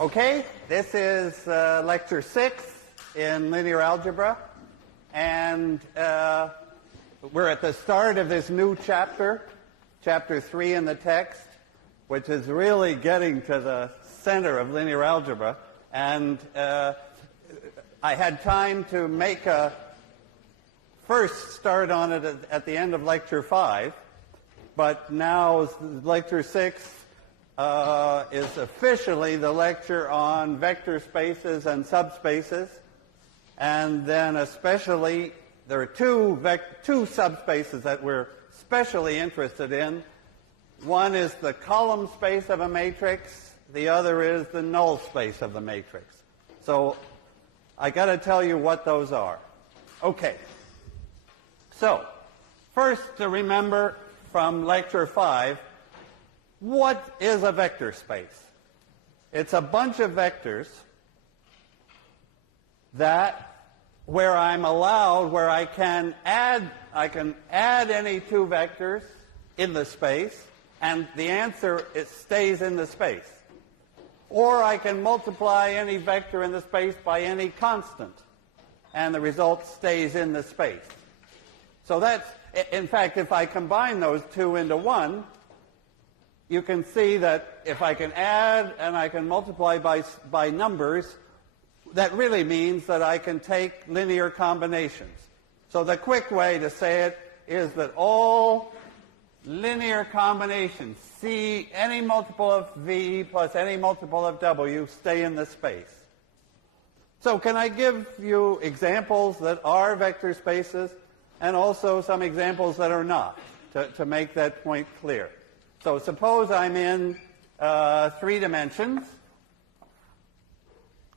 Okay, this is lecture 6 in linear algebra, and we're at the start of this new chapter, chapter 3 in the text, which is really getting to the center of linear algebra. And I had time to make a first start on it at the end of lecture 5, but now lecture 6 is officially the lecture on vector spaces and subspaces, and then especially there are two subspaces that we're especially interested in. One is the column space of a matrix, the other is the null space of the matrix. So I got to tell you what those are. Okay. So first, to remember from lecture 5, what is a vector space? It's a bunch of vectors that where I can add any two vectors in the space, and the answer stays in the space. Or I can multiply any vector in the space by any constant, and the result stays in the space. So that's, in fact, if I combine those two into one, you can see that if I can add and I can multiply by numbers, that really means that I can take linear combinations. So the quick way to say it is that all linear combinations, C, any multiple of V plus any multiple of W, stay in the space. So can I give you examples that are vector spaces and also some examples that are not, to make that point clear? So suppose I'm in 3 dimensions.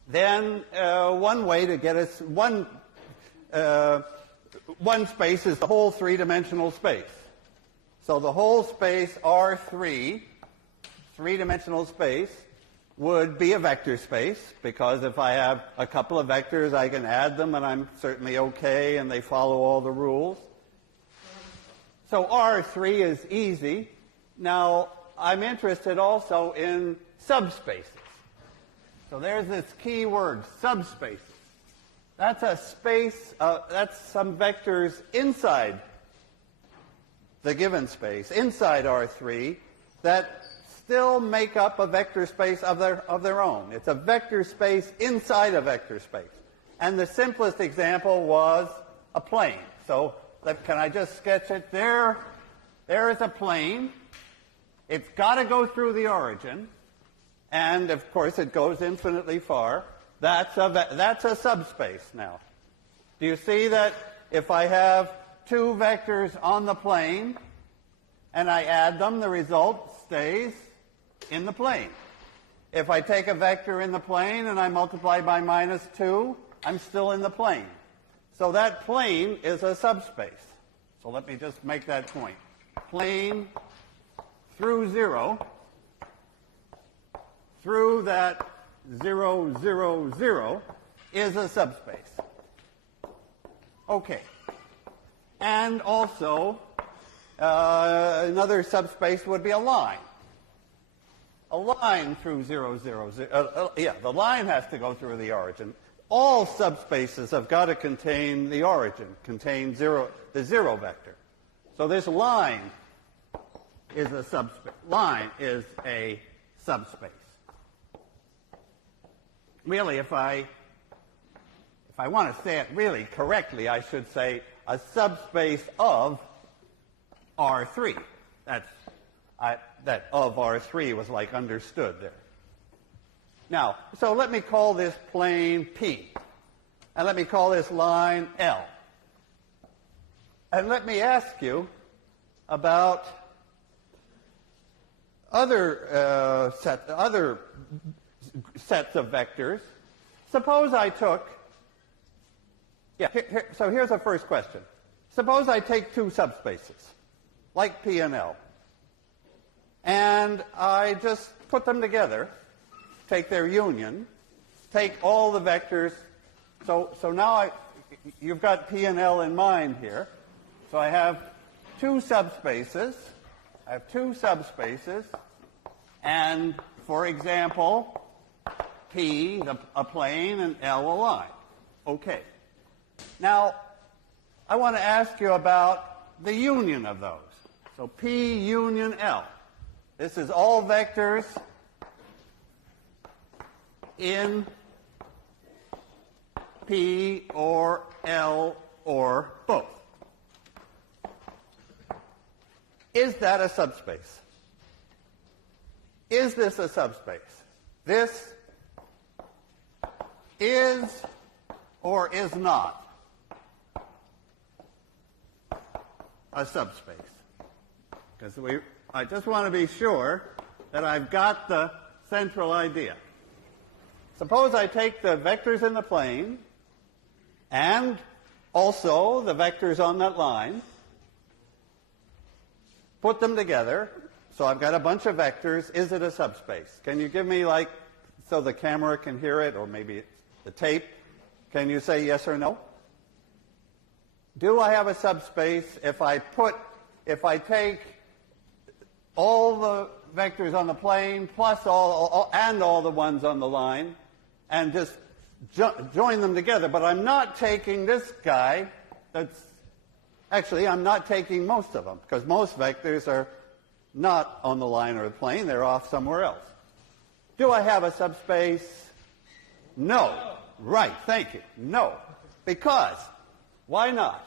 Then one way to get us one space is the whole three-dimensional space. So the whole space R3, three-dimensional space, would be a vector space, because if I have a couple of vectors, I can add them, and I'm certainly okay, and they follow all the rules. So R3 is easy. Now, I'm interested also in subspaces. So there's this key word, subspaces. That's a space, that's some vectors inside the given space, inside R3, that still make up a vector space of their own. It's a vector space inside a vector space. And the simplest example was a plane. So can I just sketch it? There is a plane. It's got to go through the origin, and of course it goes infinitely far. That's a subspace now. Do you see that if I have two vectors on the plane and I add them, the result stays in the plane? If I take a vector in the plane and I multiply by -2, I'm still in the plane. So that plane is a subspace. So let me just make that point. Plane through 0, through that 0, 0, 0, is a subspace. Okay. And also, another subspace would be a line. A line through 0, 0, 0. The line has to go through the origin. All subspaces have got to contain the origin, contain the 0 vector. So this line is a subspace. Line is a subspace. Really, if I want to say it really correctly, I should say a subspace of R3. That of R3 was like understood there. Now, so let me call this plane P, and let me call this line L. And let me ask you about other sets of vectors. Suppose I took, so here's the first question. Suppose I take two subspaces, like P and L, and I just put them together, take their union, take all the vectors. So now you've got P and L in mind here. So I have two subspaces. And, for example, P, a plane, and L, a line. Okay. Now, I want to ask you about the union of those. So P union L. This is all vectors in P or L or both. Is that a subspace? Is this a subspace? This is or is not a subspace? Because I just want to be sure that I've got the central idea. Suppose I take the vectors in the plane and also the vectors on that line, put them together, so I've got a bunch of vectors. Is it a subspace? Can you give me, like, so the camera can hear it, or maybe it's the tape, can you say yes or no? Do I have a subspace if I take all the vectors on the plane plus all the ones on the line and just join them together? But I'm not taking this guy. Actually, I'm not taking most of them, because most vectors are not on the line or the plane. They're off somewhere else. Do I have a subspace? No. Right, thank you. No. Because. Why not?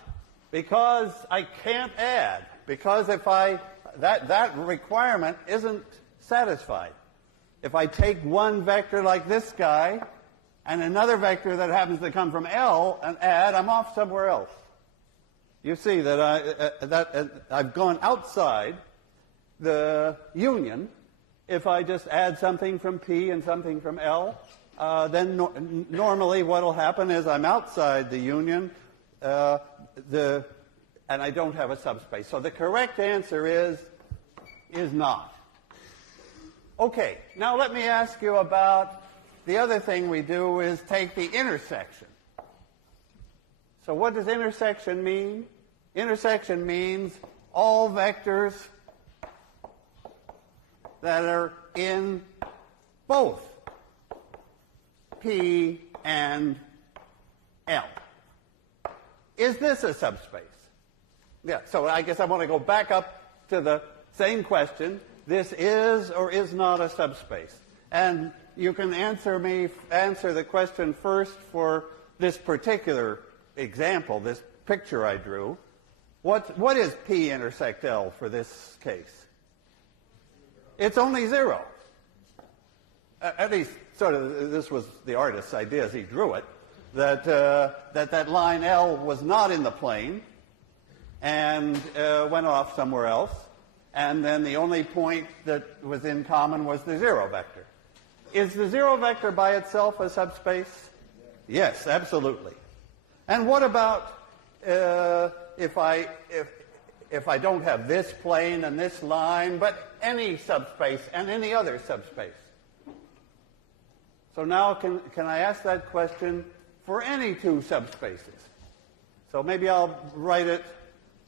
Because I can't add. Because if that requirement isn't satisfied. If I take one vector like this guy and another vector that happens to come from L and add, I'm off somewhere else. You see that I've gone outside the union. If I just add something from P and something from L, then normally what will happen is I'm outside the union, and I don't have a subspace. So the correct answer is not. Okay, now let me ask you about the other thing we do is take the intersection. So what does intersection mean? Intersection means all vectors that are in both P and L. Is this a subspace? Yeah, so I guess I want to go back up to the same question. This is or is not a subspace. And you can answer the question first for this particular example, this picture I drew. What is P intersect L for this case? It's only 0. At least, sort of, this was the artist's idea as he drew it, that line L was not in the plane and went off somewhere else, and then the only point that was in common was the 0 vector. Is the 0 vector by itself a subspace? Yes, absolutely. And what about if I don't have this plane and this line, but any subspace and any other subspace? So now can I ask that question for any two subspaces? So maybe I'll write it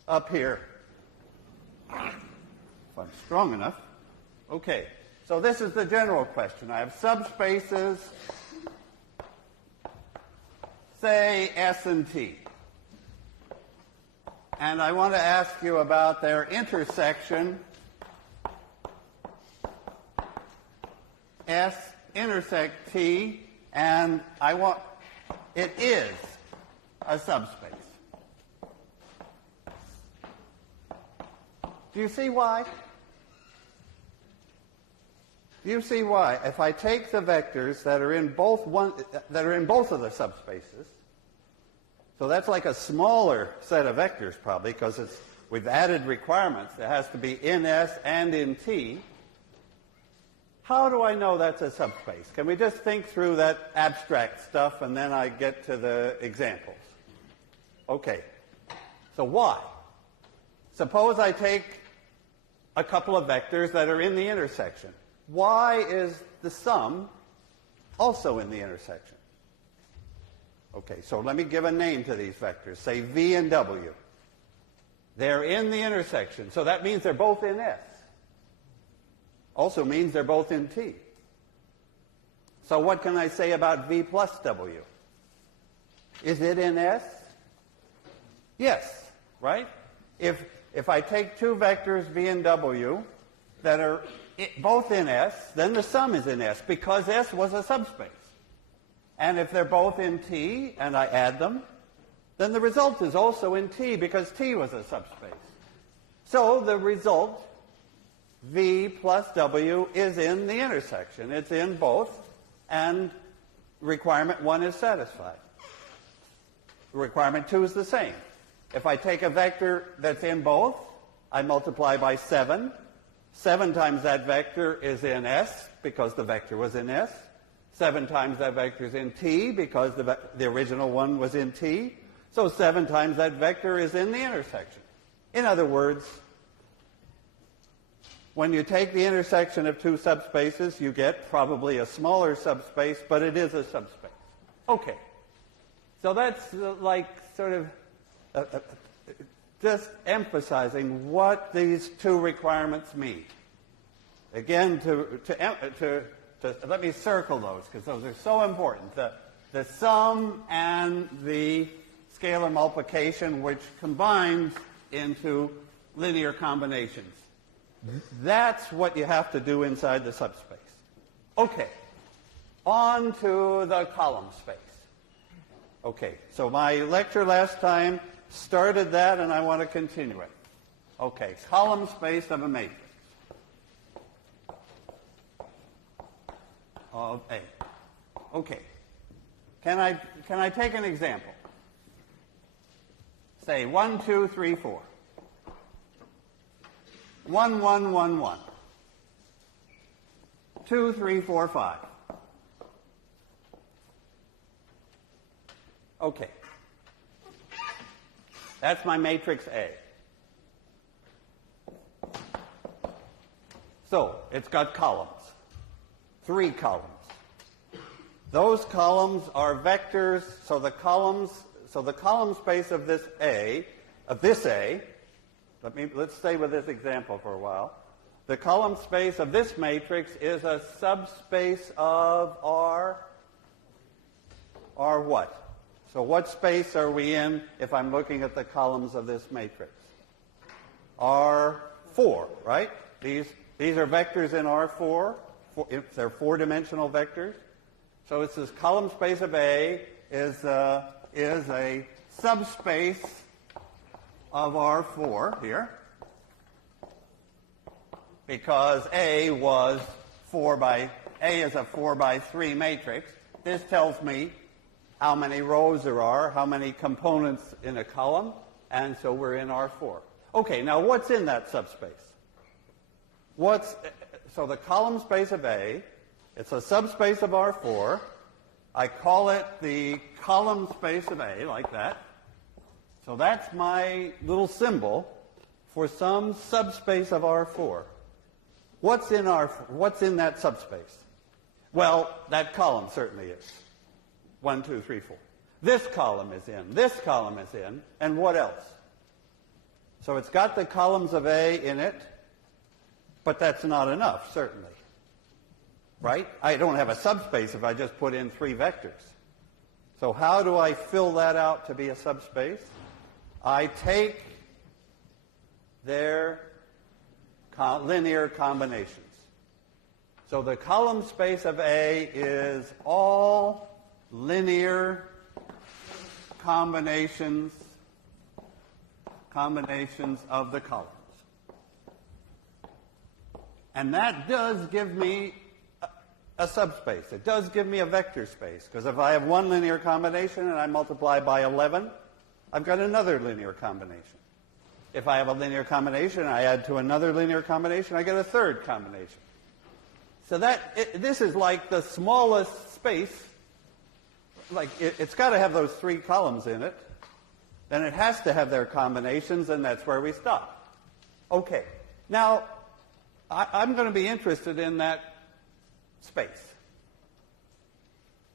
up here. If I'm strong enough. Okay, so this is the general question. I have subspaces, say S and T. And I want to ask you about their intersection, S intersect T, and it is a subspace. Do you see why? Do you see why? If I take the vectors that are in both of the subspaces, so that's like a smaller set of vectors probably, because we've added requirements. It has to be in S and in T. How do I know that's a subspace? Can we just think through that abstract stuff and then I get to the examples? Okay. So why? Suppose I take a couple of vectors that are in the intersection. Why is the sum also in the intersection? Okay, so let me give a name to these vectors. Say V and W. They're in the intersection, so that means they're both in S. Also means they're both in T. So what can I say about V plus W? Is it in S? Yes, right? If I take two vectors V and W that are both in S, then the sum is in S because S was a subspace. And if they're both in T and I add them, then the result is also in T because T was a subspace. So the result, V plus W, is in the intersection. It's in both, and requirement 1 is satisfied. Requirement 2 is the same. If I take a vector that's in both, I multiply by 7. 7 times that vector is in S because the vector was in S. 7 times that vector is in T because the original one was in T. So 7 times that vector is in the intersection. In other words, when you take the intersection of two subspaces, you get probably a smaller subspace, but it is a subspace. Okay. So that's like sort of just emphasizing what these two requirements mean. Again, let me circle those because those are so important. The sum and the scalar multiplication, which combines into linear combinations. That's what you have to do inside the subspace. Okay, on to the column space. Okay, so my lecture last time started that, and I want to continue it. Okay, column space of a matrix of A. Okay, can I take an example? Say 1, 2, 3, 4. 1, 1, 1, 1. 2, 3, 4, 5. Okay. That's my matrix A. So it's got columns. 3 columns. Those columns are vectors, so the column space of this A, let's stay with this example for a while. The column space of this matrix is a subspace of R what? So what space are we in if I'm looking at the columns of this matrix? R4, right? These are vectors in R4. They're 4-dimensional vectors. So it's this column space of A is a subspace of R4 here, because A is a 4 by 3 matrix. This tells me how many rows there are, how many components in a column, and so we're in R4. Okay, now what's in that subspace? So the column space of A, it's a subspace of R4. I call it the column space of A, like that. So that's my little symbol for some subspace of R4. What's in that subspace? Well, that column certainly is. 1, 2, 3, 4. This column is in. This column is in. And what else? So it's got the columns of A in it, but that's not enough, certainly. Right? I don't have a subspace if I just put in 3 vectors. So how do I fill that out to be a subspace? I take their linear combinations. So the column space of A is all linear combinations of the columns. And that does give me a subspace. It does give me a vector space, because if I have one linear combination and I multiply by 11, I've got another linear combination. If I have a linear combination and I add to another linear combination, I get a third combination. So this is like the smallest space. Like it's got to have those 3 columns in it. Then it has to have their combinations, and that's where we stop. Okay. Now, I'm going to be interested in that space.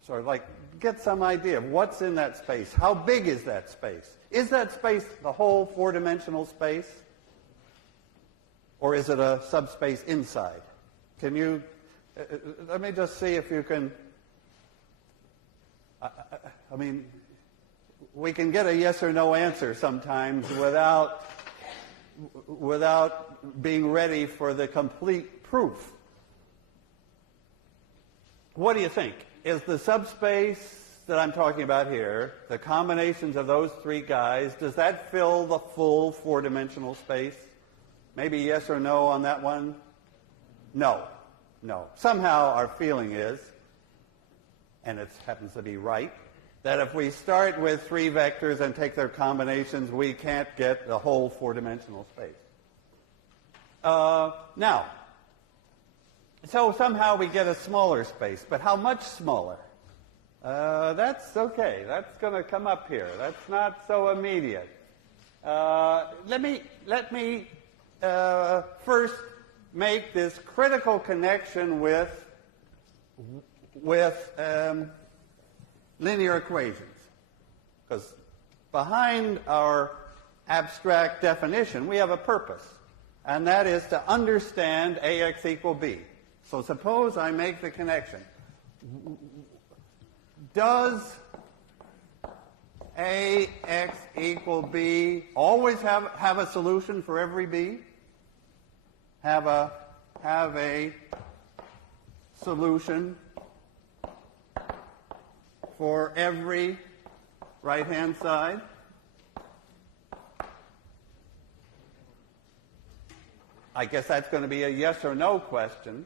So like get some idea of what's in that space. How big is that space? Is that space the whole 4-dimensional space? Or is it a subspace inside? Can you, let me just see if you can I mean, we can get a yes or no answer sometimes without being ready for the complete proof. What do you think? Is the subspace that I'm talking about here, the combinations of those three guys, does that fill the full four-dimensional space? Maybe yes or no on that one? No. No. Somehow our feeling is, and it happens to be right, that if we start with three vectors and take their combinations, we can't get the whole four-dimensional space. Now, so somehow we get a smaller space, but how much smaller? That's okay. That's going to come up here. That's not so immediate. Let me first make this critical connection with linear equations, because behind our abstract definition we have a purpose, and that is to understand Ax equal b. So suppose I make the connection. Does Ax equal b always have a solution for every b? Have a solution for every right-hand side? I guess that's going to be a yes or no question.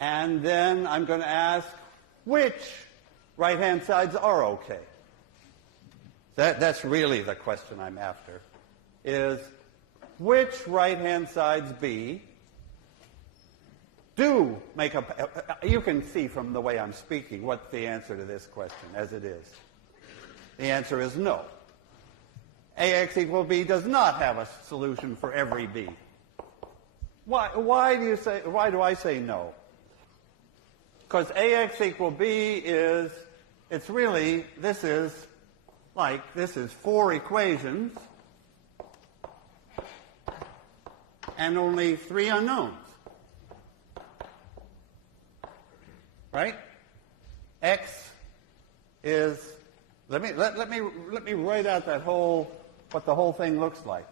And then I'm going to ask which right-hand sides are okay. That's really the question I'm after, is which right-hand sides B do make up. You can see from the way I'm speaking what's the answer to this question as it is. The answer is no. Ax equal b does not have a solution for every b. Why do I say no? Because Ax equal b is, it's really, this is four equations and only three unknowns. Right? X is, let me write out that whole, what the whole thing looks like.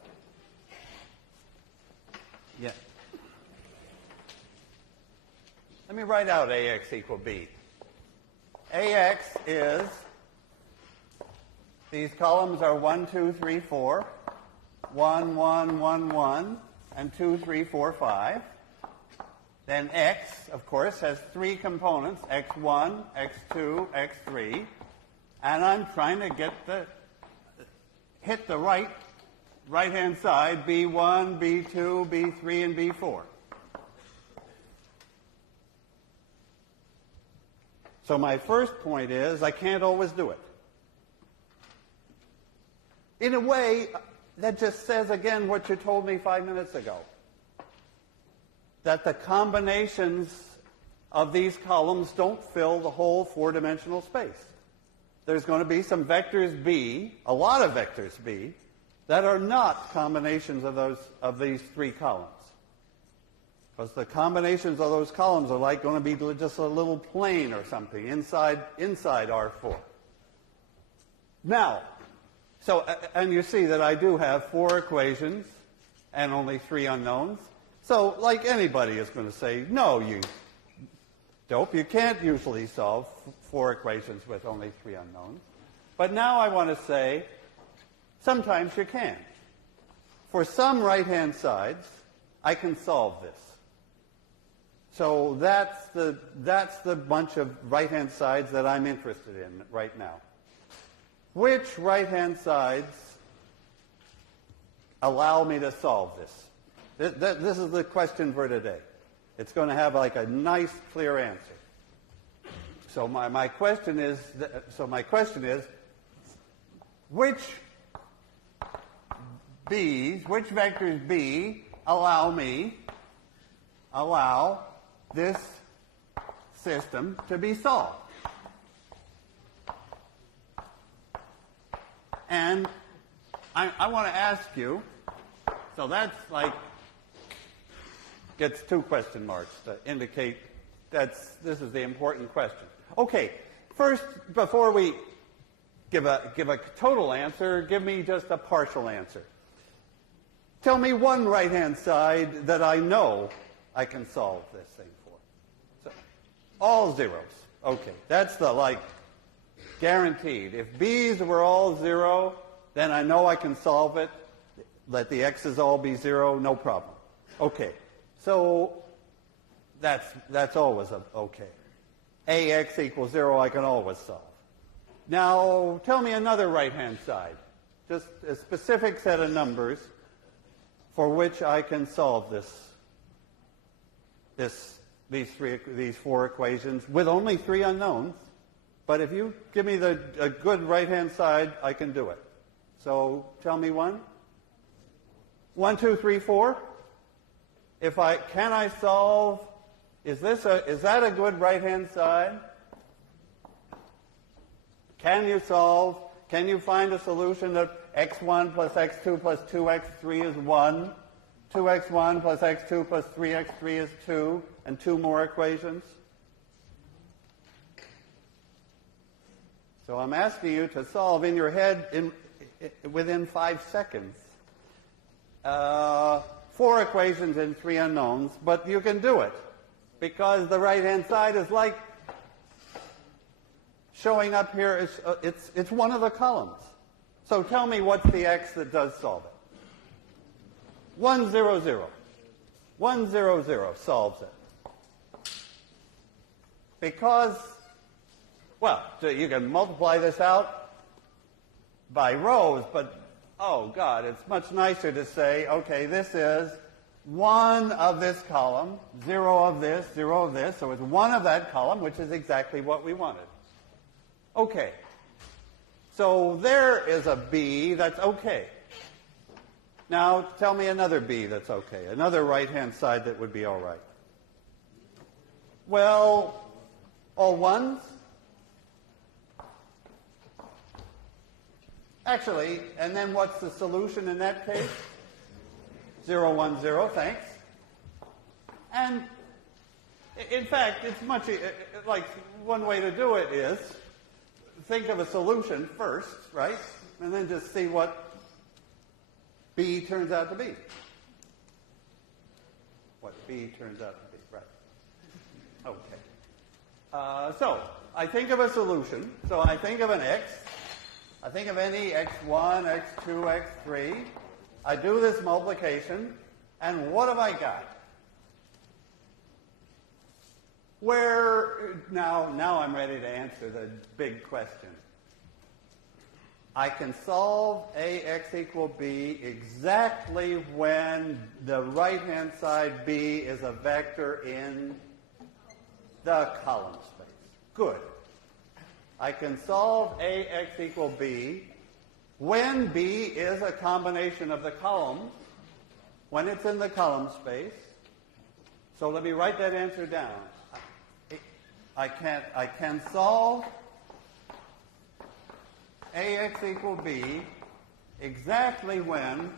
Yeah. Let me write out Ax equal b. Ax is, these columns are 1, 2, 3, 4, 1, 1, 1, 1, and 2, 3, 4, 5. Then x, of course, has three components, x1, x2, x3, and I'm trying to hit the right-hand side, b1, b2, b3, and b4. So my first point is I can't always do it. In a way, that just says again what you told me 5 minutes ago, that the combinations of these columns don't fill the whole four-dimensional space. There's going to be some vectors B, a lot of vectors B, that are not combinations of these three columns. Because the combinations of those columns are like going to be just a little plane or something inside R4. Now, and you see that I do have four equations and only three unknowns. So, like anybody is going to say, no, you dope, you can't usually solve four equations with only three unknowns. But now I want to say, sometimes you can. For some right-hand sides, I can solve this. So that's the bunch of right-hand sides that I'm interested in right now. Which right-hand sides allow me to solve this? This is the question for today. It's going to have like a nice, clear answer. So my question is, which vectors B allow this system to be solved? And I want to ask you, so that's like, gets two question marks to indicate This is the important question. Okay, first, before we give a total answer, give me just a partial answer. Tell me one right-hand side that I know I can solve this thing for. So, all zeros. Okay, that's the, guaranteed. If b's were all 0, then I know I can solve it. Let the x's all be 0, no problem. Okay, so that's always okay. Ax equals 0, I can always solve. Now, tell me another right-hand side. Just a specific set of numbers for which I can solve these 4 equations with only 3 unknowns. But if you give me a good right-hand side, I can do it. So tell me one. 1, 2, 3, 4. Can I solve? Is that a good right-hand side? Can you solve? Can you find a solution that x1 plus x2 plus 2x3 is 1, 2x1 plus x2 plus 3x3 is 2, and 2 more equations? So I'm asking you to solve in your head within 5 seconds 4 equations and 3 unknowns, but you can do it because the right-hand side is like showing up here. It's one of the columns. So tell me what's the x that does solve it. 1, 0, 0. 1, 0, 0 solves it. Because, well, so you can multiply this out by rows, but, oh, God, it's much nicer to say, okay, this is 1 of this column, 0 of this, 0 of this, so it's 1 of that column, which is exactly what we wanted. Okay. So there is a b that's okay. Now tell me another b that's okay, another right-hand side that would be all right. Well, all ones? Actually, and then what's the solution in that case? 0, 1, 0, thanks. And in fact, it's much like one way to do it is think of a solution first, right? And then just see what b turns out to be. What b turns out to be, right. Okay. So I think of a solution. So I think of an x. I think of any x1, x2, x3. I do this multiplication, and what have I got? Now I'm ready to answer the big question. I can solve Ax equal b exactly when the right-hand side b is a vector in the column space. Good. I can solve Ax equal b when b is a combination of the columns, when it's in the column space. So let me write that answer down. I can solve Ax equal b exactly when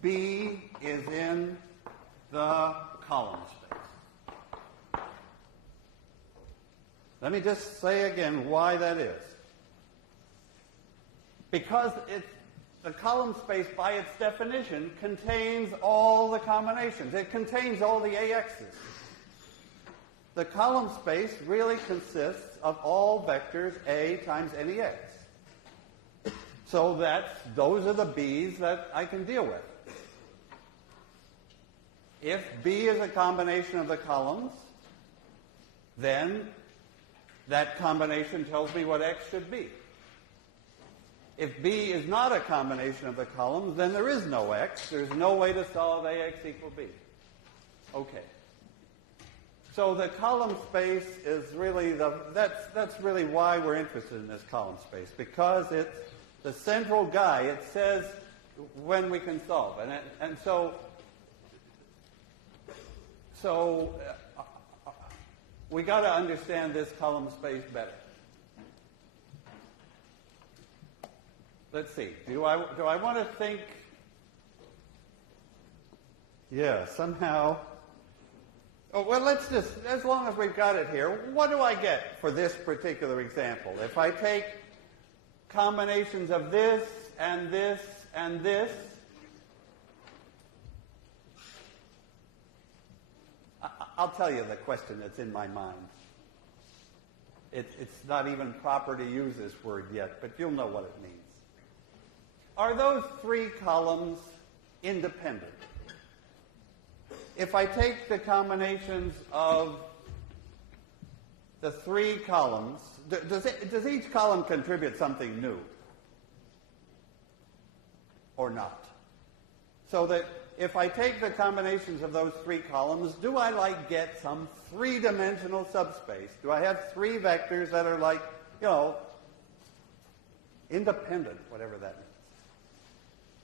b is in the column space. Let me just say again why that is. Because the column space, by its definition, contains all the combinations. It contains all the AXs. The column space really consists of all vectors A times any X. So those are the B's that I can deal with. If B is a combination of the columns, then that combination tells me what X should be. If B is not a combination of the columns, then there is no X. There's no way to solve Ax equal B. Okay. So the column space is really that's really why we're interested in this column space, because it's the central guy. It says when we can solve, and so we got to understand this column space better. Let's see. Do I want to think? Yeah, somehow. Oh, well, let's just, as long as we've got it here, what do I get for this particular example? If I take combinations of this and this and this, I'll tell you the question that's in my mind. It's not even proper to use this word yet, but you'll know what it means. Are those three columns independent? If I take the combinations of the three columns, does each column contribute something new? Or not? So that if I take the combinations of those three columns, do I get some three-dimensional subspace? Do I have three vectors that are independent, whatever that means?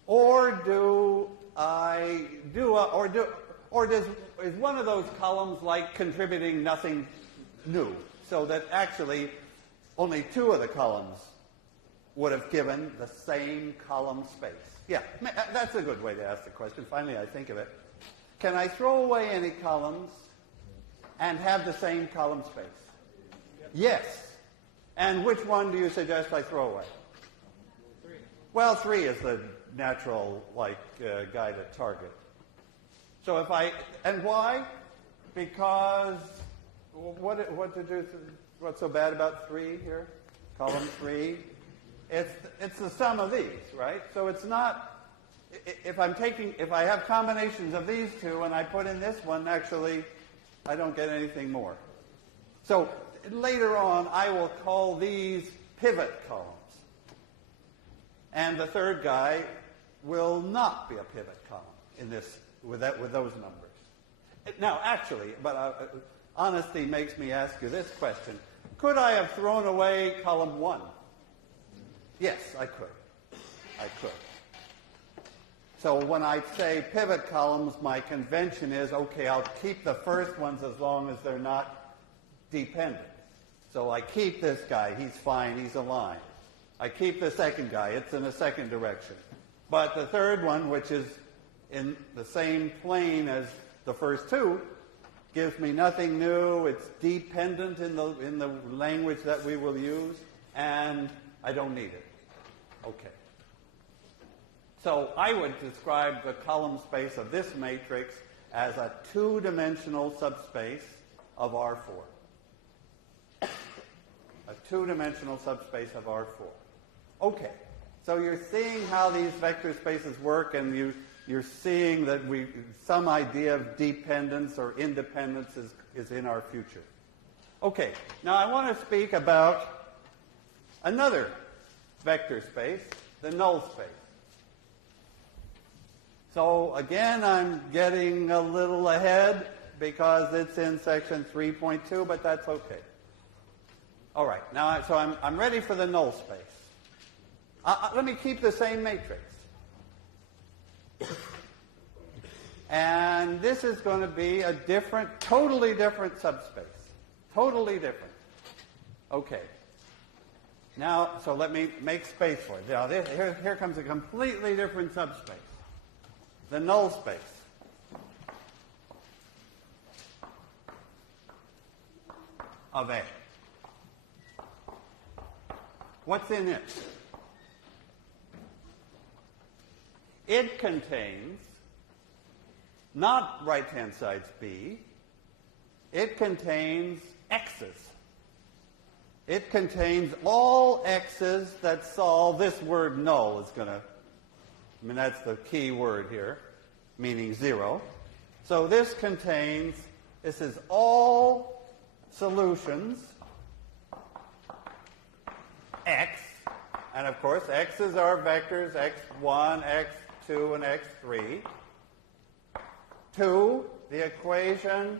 Or is one of those columns contributing nothing new, so that actually only two of the columns would have given the same column space? Yeah, that's a good way to ask the question. Finally, I think of it. Can I throw away any columns and have the same column space? Yes. And which one do you suggest I throw away? 3. Well, 3 is the natural guy to target. So if and why? Because what's so bad about 3 here? Column 3. It's the sum of these, right? So it's not, if I have combinations of these two and I put in this one, actually, I don't get anything more. So later on, I will call these pivot columns. And the third guy will not be a pivot column in this, with those numbers. Now, actually, but honesty makes me ask you this question. Could I have thrown away column 1? Yes, I could. I could. So when I say pivot columns, my convention is, okay, I'll keep the first ones as long as they're not dependent. So I keep this guy. He's fine. He's aligned. I keep the second guy. It's in a second direction. But the third one, which is in the same plane as the first two, gives me nothing new. It's dependent in the language that we will use, and I don't need it. Okay. So I would describe the column space of this matrix as a two-dimensional subspace of R4. A two-dimensional subspace of R4. Okay. So you're seeing how these vector spaces work, and you're seeing that some idea of dependence or independence is in our future. Okay. Now I want to speak about another vector space, the null space. So again, I'm getting a little ahead because it's in section 3.2, but that's okay. All right, now so I'm ready for the null space. Let me keep the same matrix. And this is going to be a totally different subspace. Totally different. Okay. Now, so let me make space for it. Now, here comes a completely different subspace. The null space. Of A. What's in it? It contains not right-hand sides B. It contains x's. It contains all x's that solve this word null is going to, that's the key word here, meaning 0. So this is all solutions x, and of course x's are vectors x1, x2, and x3, to the equation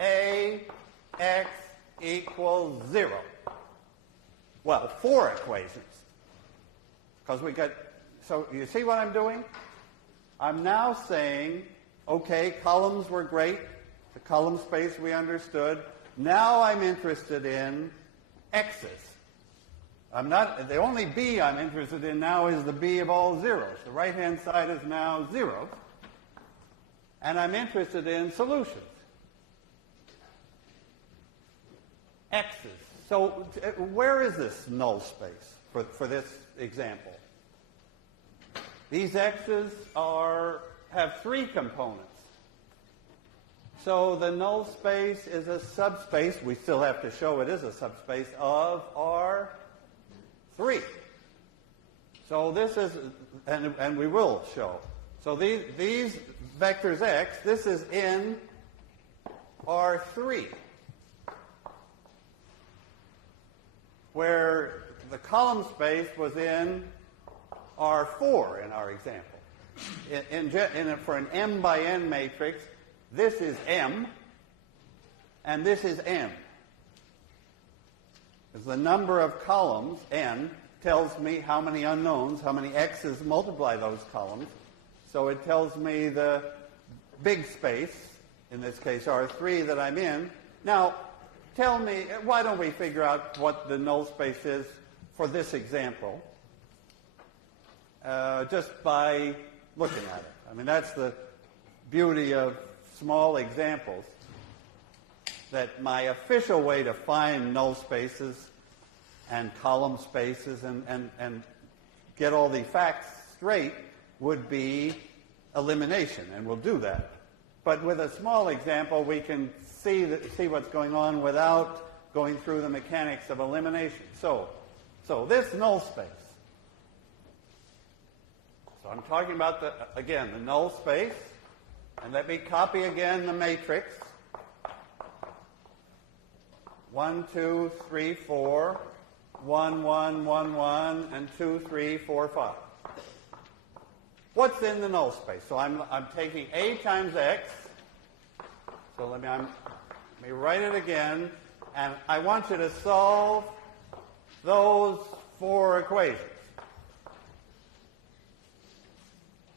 Ax equals 0. Well, 4 equations. Because so you see what I'm doing? I'm now saying, okay, columns were great. The column space we understood. Now I'm interested in x's. The only B I'm interested in now is the B of all zeros. The right-hand side is now 0. and I'm interested in solutions. X's. So where is this null space for this example? These X's have 3 components. So the null space is a subspace. We still have to show it is a subspace of R3. So this is, and we will show. So these vectors X, this is in R3, where the column space was in R4 in our example. For an m by n matrix, this is m, and this is n. Because the number of columns, n, tells me how many unknowns, how many x's multiply those columns. So it tells me the big space, in this case R3, that I'm in. Now, tell me, why don't we figure out what the null space is for this example just by looking at it. I mean, that's the beauty of small examples, that my official way to find null spaces and column spaces and get all the facts straight would be elimination, and we'll do that. But with a small example, we can see what's going on without going through the mechanics of elimination. So this null space. So I'm talking about, the null space. And let me copy again the matrix. 1, 2, 3, 4, 1, 1, 1, 1, and 2, 3, 4, 5. What's in the null space? So I'm taking A times X. So let me write it again. And I want you to solve those 4 equations.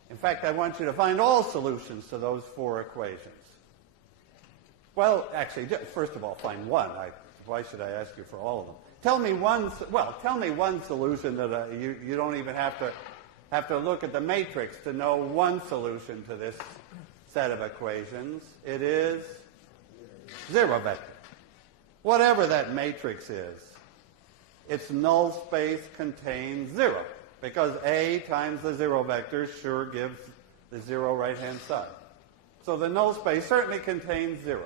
In fact, I want you to find all solutions to those 4 equations. Well, actually, first of all, find one. Why should I ask you for all of them? Tell me one solution that you don't even have to look at the matrix to know one solution to this set of equations. It is 0 vector. Whatever that matrix is, its null space contains 0. Because A times the 0 vector sure gives the 0 right-hand side. So the null space certainly contains 0.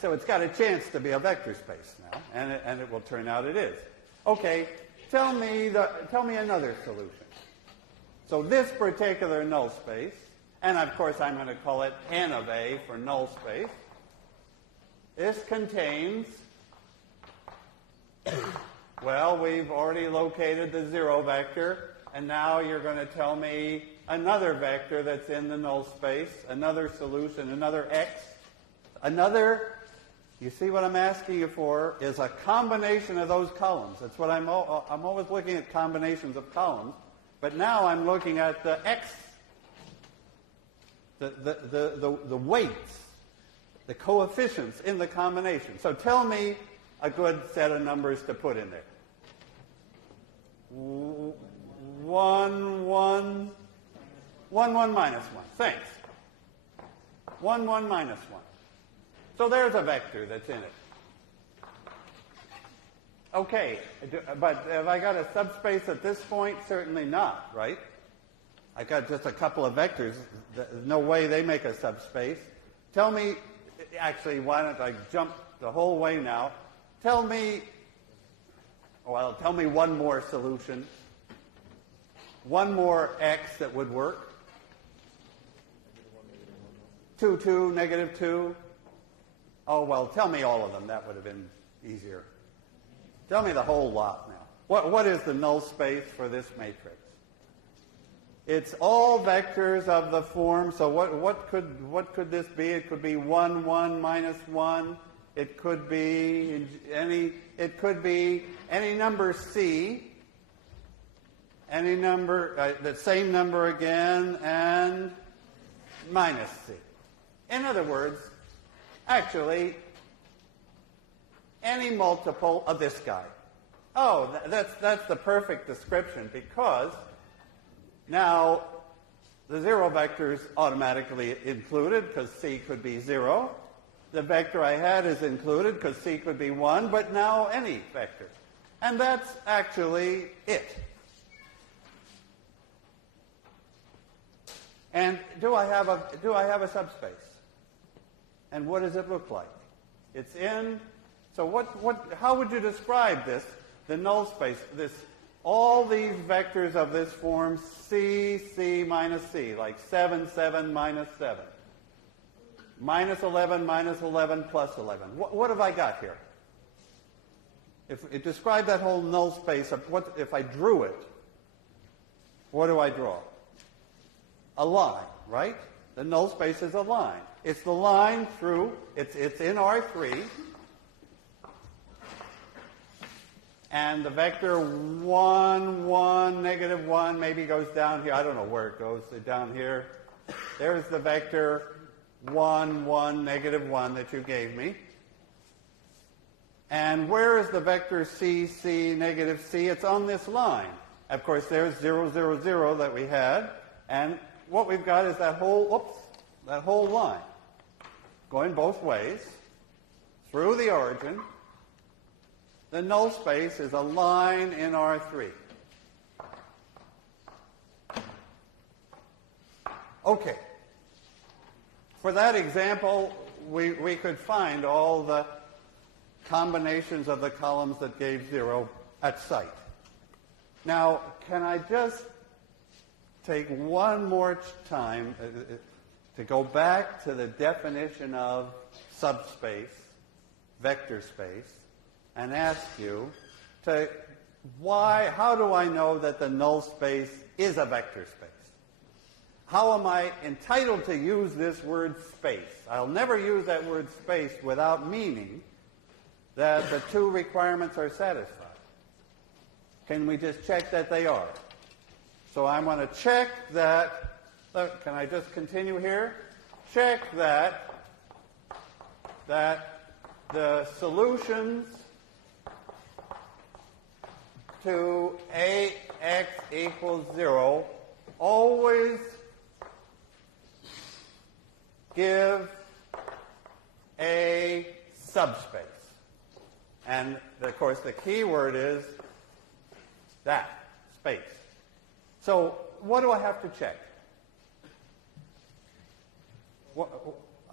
So it's got a chance to be a vector space now, and it will turn out it is. Okay, tell me another solution. So this particular null space, and of course I'm going to call it n of A for null space, this contains, well, we've already located the 0 vector, and now you're going to tell me another vector that's in the null space, another solution, another x. You see what I'm asking you for is a combination of those columns. That's what I'm always looking at, combinations of columns. But now I'm looking at the x, the weights, the coefficients in the combination. So tell me a good set of numbers to put in there. 1, 1, 1, 1 minus 1. Thanks. 1, 1 minus 1. So there's a vector that's in it. Okay, but have I got a subspace at this point? Certainly not, right? I got just a couple of vectors. There's no way they make a subspace. Tell me, actually, why don't I jump the whole way now? Tell me one more solution. One more x that would work. 2, 2, negative 2. Oh, well, tell me all of them. That would have been easier. Tell me the whole lot now. What is the null space for this matrix? It's all vectors of the form. So what could this be? It could be 1, 1 minus 1. It could be any number c, any number, the same number again, and minus c. In other words, actually, any multiple of this guy. Oh, that's the perfect description, because now The 0 vector is automatically included because C could be 0. The vector I had is included because C could be 1, but now any vector. And that's actually it. And do I have a subspace? And what does it look like? It's in. So how would you describe this? The null space. All these vectors of this form, C, C minus C, like 7, 7, minus 7. Minus 11, minus 11, plus 11. What have I got here? Describe that whole null space. If I drew it, what do I draw? A line, right? The null space is a line. It's the line through, it's in R3, and the vector 1, 1, negative 1 maybe goes down here. I don't know where it goes, down here. There's the vector 1, 1, negative 1 that you gave me. And where is the vector C, C, negative C? It's on this line. Of course, there's 0, 0, 0 that we had. And what we've got is that whole line going both ways through the origin. The null space is a line in R3. Okay. For that example, we could find all the combinations of the columns that gave 0 at sight. Now, can I just take one more time to go back to the definition of subspace, vector space, and ask you how do I know that the null space is a vector space? How am I entitled to use this word space? I'll never use that word space without meaning that the two requirements are satisfied. Can we just check that they are? So I want to check that, can I just continue here? Check that the solutions to Ax equals 0 always give a subspace. And, of course, the key word is that, space. So what do I have to check?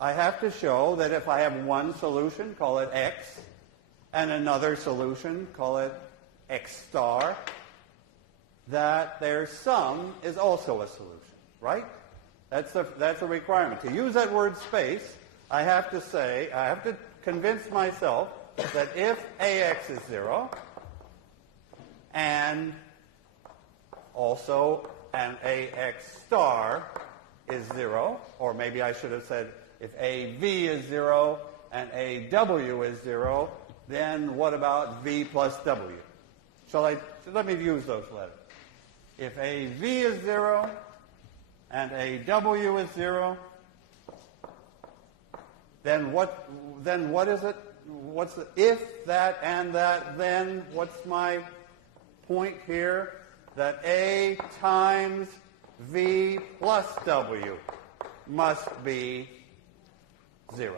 I have to show that if I have one solution, call it x, and another solution, call it x star, that their sum is also a solution, right? That's a requirement. To use that word space, I have to convince myself that if Ax is 0, and also an Ax star is 0, or maybe I should have said if AV is 0 and AW is 0, then what about V plus W? Let me use those letters. If AV is 0 and AW is 0, then what is it? What's the if, that, and that, then what's my point here? That A times V plus W must be 0.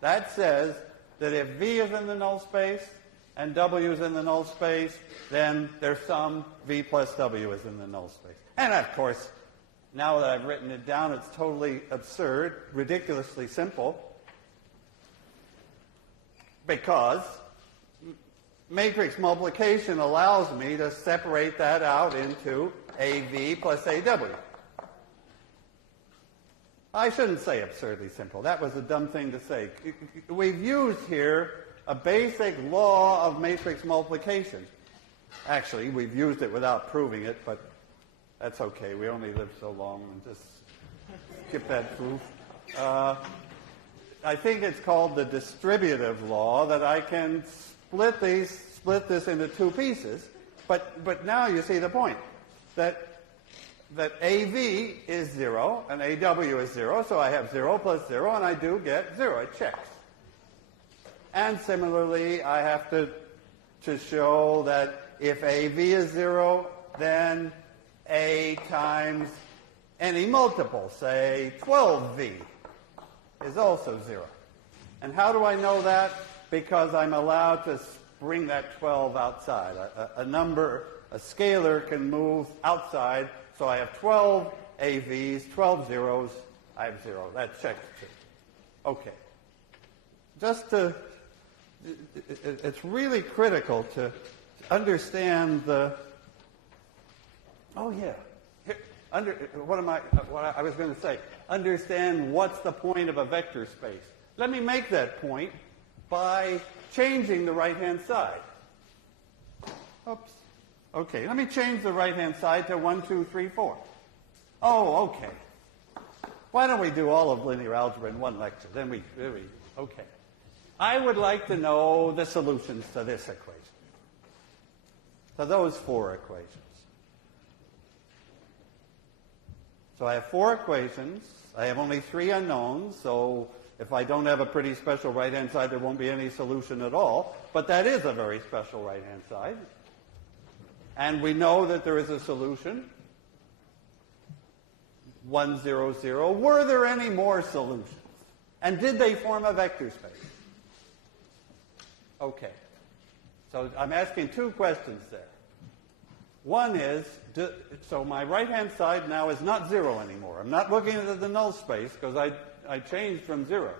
That says that if V is in the null space and W is in the null space, then their sum, V plus W, is in the null space. And of course, now that I've written it down, it's totally absurd, ridiculously simple, because matrix multiplication allows me to separate that out into AV plus AW. I shouldn't say absurdly simple. That was a dumb thing to say. We've used here a basic law of matrix multiplication. Actually, we've used it without proving it, but that's okay. We only live so long, and just skip that proof. I think it's called the distributive law, that I can split this into two pieces. But now you see the point, that AV is 0 and AW is 0, so I have 0 plus 0, and I do get 0. It checks. And similarly, I have to show that if AV is 0, then A times any multiple, say 12v, is also 0. And how do I know that? Because I'm allowed to bring that 12 outside. A scalar can move outside, so I have 12 AVs, 12 zeros, I have 0. That checks too. Okay. It's really critical to understand the, what I was going to say, understand what's the point of a vector space. Let me make that point by changing the right-hand side. Oops. Okay, let me change the right-hand side to 1, 2, 3, 4. Oh, okay. Why don't we do all of linear algebra in one lecture? Okay. I would like to know the solutions to this equation. To those 4 equations. So I have 4 equations. I have only 3 unknowns, so if I don't have a pretty special right-hand side, there won't be any solution at all. But that is a very special right-hand side. And we know that there is a solution. 1, 0, 0. Were there any more solutions? And did they form a vector space? Okay. So I'm asking 2 questions there. One is, so my right-hand side now is not 0 anymore. I'm not looking at the null space because I changed from zeros.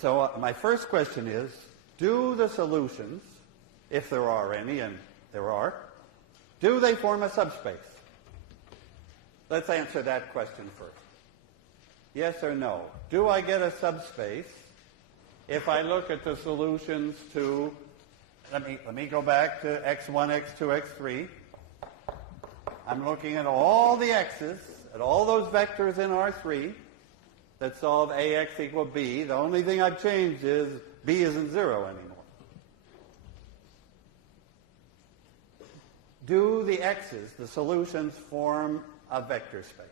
So my first question is, do the solutions, if there are any, and there are, do they form a subspace? Let's answer that question first. Yes or no? Do I get a subspace if I look at the solutions to, let me go back to x1, x2, x3. I'm looking at all the x's, at all those vectors in R3 that solve Ax equal b. The only thing I've changed is b isn't 0 anymore. Do the x's, the solutions, form a vector space?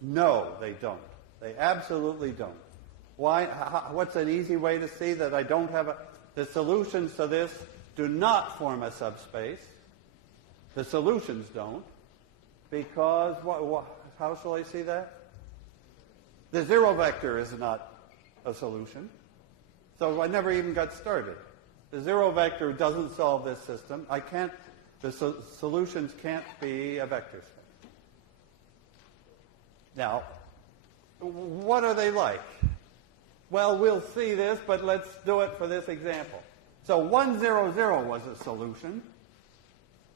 No, they don't. They absolutely don't. Why? What's an easy way to see that I don't have the solutions to this do not form a subspace. The solutions don't. Because, how shall I see that? The 0 vector is not a solution. So I never even got started. The 0 vector doesn't solve this system. The solutions can't be a vector space. Now, what are they like? Well, we'll see this, but let's do it for this example. So 1, 0, 0 was a solution.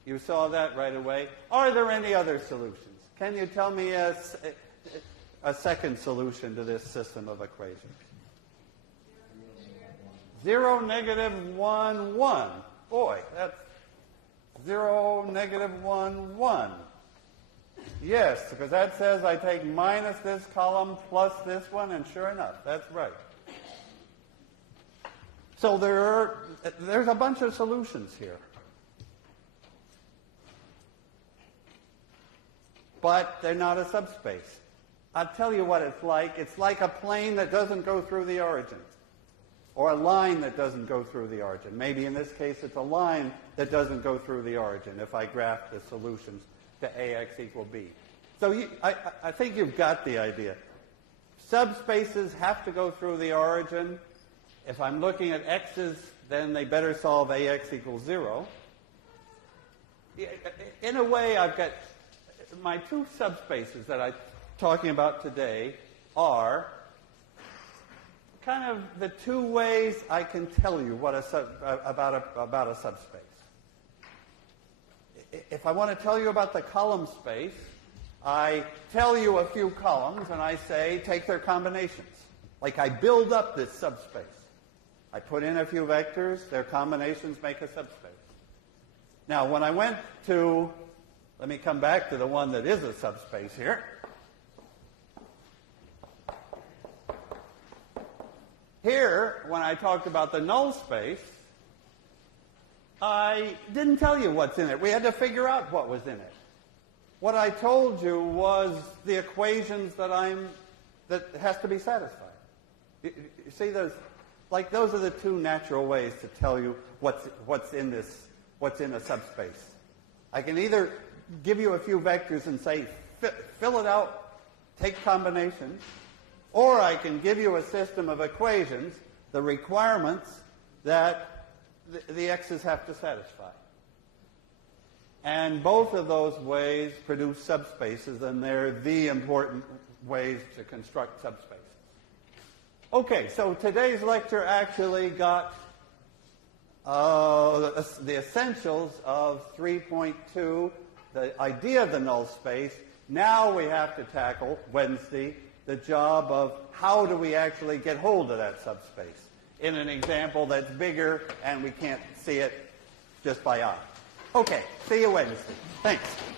You saw that right away. Are there any other solutions? Can you tell me a second solution to this system of equations? 0, negative 1, 1. Boy, that's 0, negative 1, 1. Yes, because that says I take minus this column plus this one, and sure enough, that's right. So there's a bunch of solutions here. But they're not a subspace. I'll tell you what it's like. It's like a plane that doesn't go through the origin, or a line that doesn't go through the origin. Maybe in this case it's a line that doesn't go through the origin if I graph the solutions to Ax equal b. So I think you've got the idea. Subspaces have to go through the origin. If I'm looking at x's, then they better solve Ax equals 0. In a way, I've got my 2 subspaces that I'm talking about today are kind of the 2 ways I can tell you what about a subspace. If I want to tell you about the column space, I tell you a few columns and I say, take their combinations. Like I build up this subspace. I put in a few vectors, their combinations make a subspace. Now, when I went to, let me come back to the one that is a subspace here. Here, when I talked about the null space, I didn't tell you what's in it. We had to figure out what was in it. What I told you was the equations that has to be satisfied. You see, those are the 2 natural ways to tell you what's in a subspace. I can either give you a few vectors and say, fill it out, take combinations. Or I can give you a system of equations, the requirements that the x's have to satisfy. And both of those ways produce subspaces, and they're the important ways to construct subspaces. Okay, so today's lecture actually got the essentials of 3.2, the idea of the null space. Now we have to tackle, Wednesday, the job of how do we actually get hold of that subspace in an example that's bigger and we can't see it just by eye. Okay, see you Wednesday. Thanks.